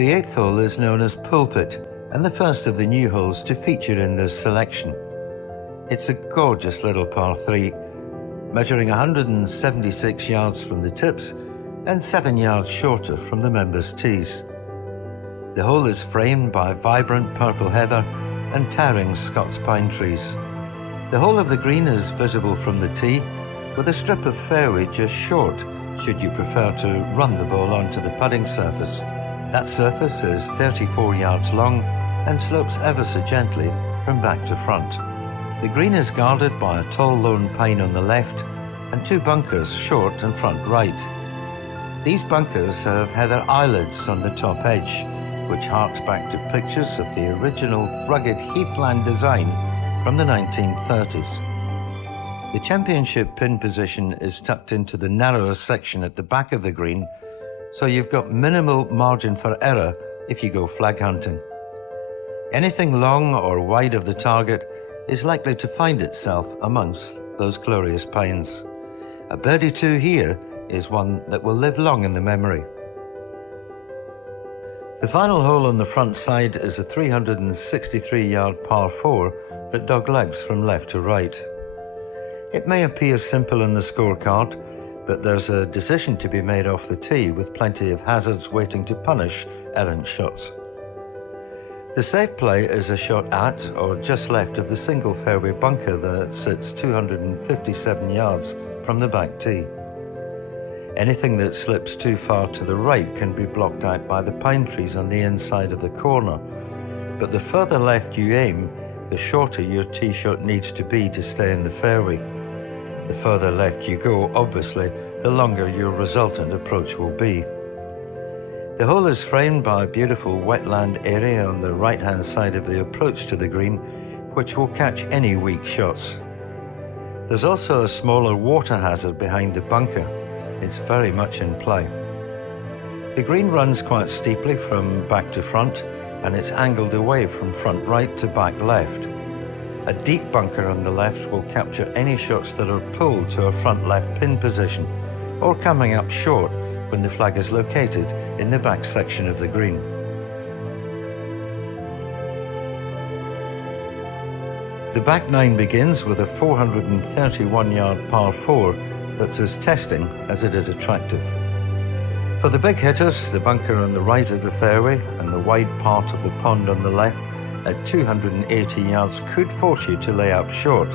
The 8th hole is known as Pulpit and the first of the new holes to feature in this selection. It's a gorgeous little par 3, measuring 176 yards from the tips and 7 yards shorter from the members' tees. The hole is framed by vibrant purple heather and towering Scots pine trees. The whole of the green is visible from the tee, with a strip of fairway just short, should you prefer to run the ball onto the putting surface. That surface is 34 yards long and slopes ever so gently from back to front. The green is guarded by a tall lone pine on the left and 2 bunkers short and front right. These bunkers have heather eyelets on the top edge, which harks back to pictures of the original rugged heathland design from the 1930s. The championship pin position is tucked into the narrower section at the back of the green, so you've got minimal margin for error if you go flag hunting. Anything long or wide of the target is likely to find itself amongst those glorious pines. A birdie 2 here is one that will live long in the memory. The final hole on the front side is a 363-yard par 4 that doglegs from left to right. It may appear simple on the scorecard, but there's a decision to be made off the tee with plenty of hazards waiting to punish errant shots. The safe play is a shot at or just left of the single fairway bunker that sits 257 yards from the back tee. Anything that slips too far to the right can be blocked out by the pine trees on the inside of the corner, but the further left you aim, the shorter your tee shot needs to be to stay in the fairway. The further left you go, obviously, the longer your resultant approach will be. The hole is framed by a beautiful wetland area on the right-hand side of the approach to the green, which will catch any weak shots. There's also a smaller water hazard behind the bunker. It's very much in play. The green runs quite steeply from back to front, and it's angled away from front right to back left. A deep bunker on the left will capture any shots that are pulled to a front left pin position or coming up short when the flag is located in the back section of the green. The back 9 begins with a 431-yard par 4 that's as testing as it is attractive. For the big hitters, the bunker on the right of the fairway and the wide part of the pond on the left at 280 yards could force you to lay up short,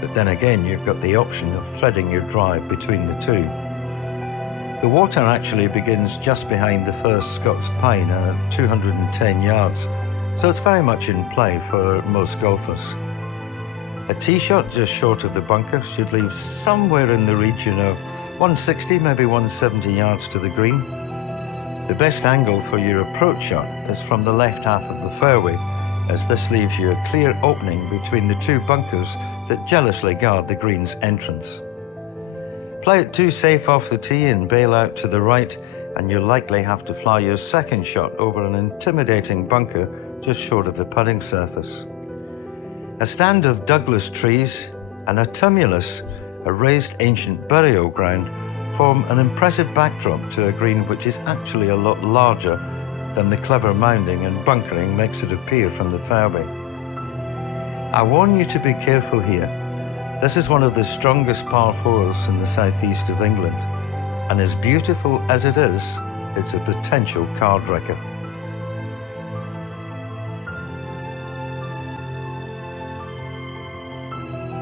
but then again you've got the option of threading your drive between the two. The water actually begins just behind the first Scots pine at 210 yards, so it's very much in play for most golfers. A tee shot just short of the bunker should leave somewhere in the region of 160, maybe 170 yards to the green. The best angle for your approach shot is from the left half of the fairway, as this leaves you a clear opening between the 2 bunkers that jealously guard the green's entrance. Play it too safe off the tee and bail out to the right, and you'll likely have to fly your second shot over an intimidating bunker just short of the putting surface. A stand of Douglas trees and a tumulus, a raised ancient burial ground, form an impressive backdrop to a green which is actually a lot larger than the clever mounding and bunkering makes it appear from the fairway. I warn you to be careful here. This is one of the strongest par 4s in the southeast of England, and as beautiful as it is, it's a potential card wrecker.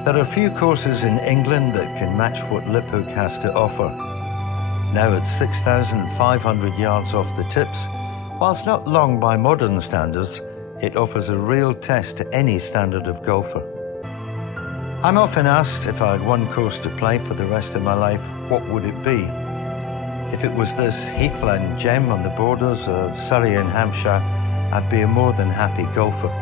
There are few courses in England that can match what Liphook has to offer. Now at 6,500 yards off the tips, whilst not long by modern standards, it offers a real test to any standard of golfer. I'm often asked if I had one course to play for the rest of my life, what would it be? If it was this heathland gem on the borders of Surrey and Hampshire, I'd be a more than happy golfer.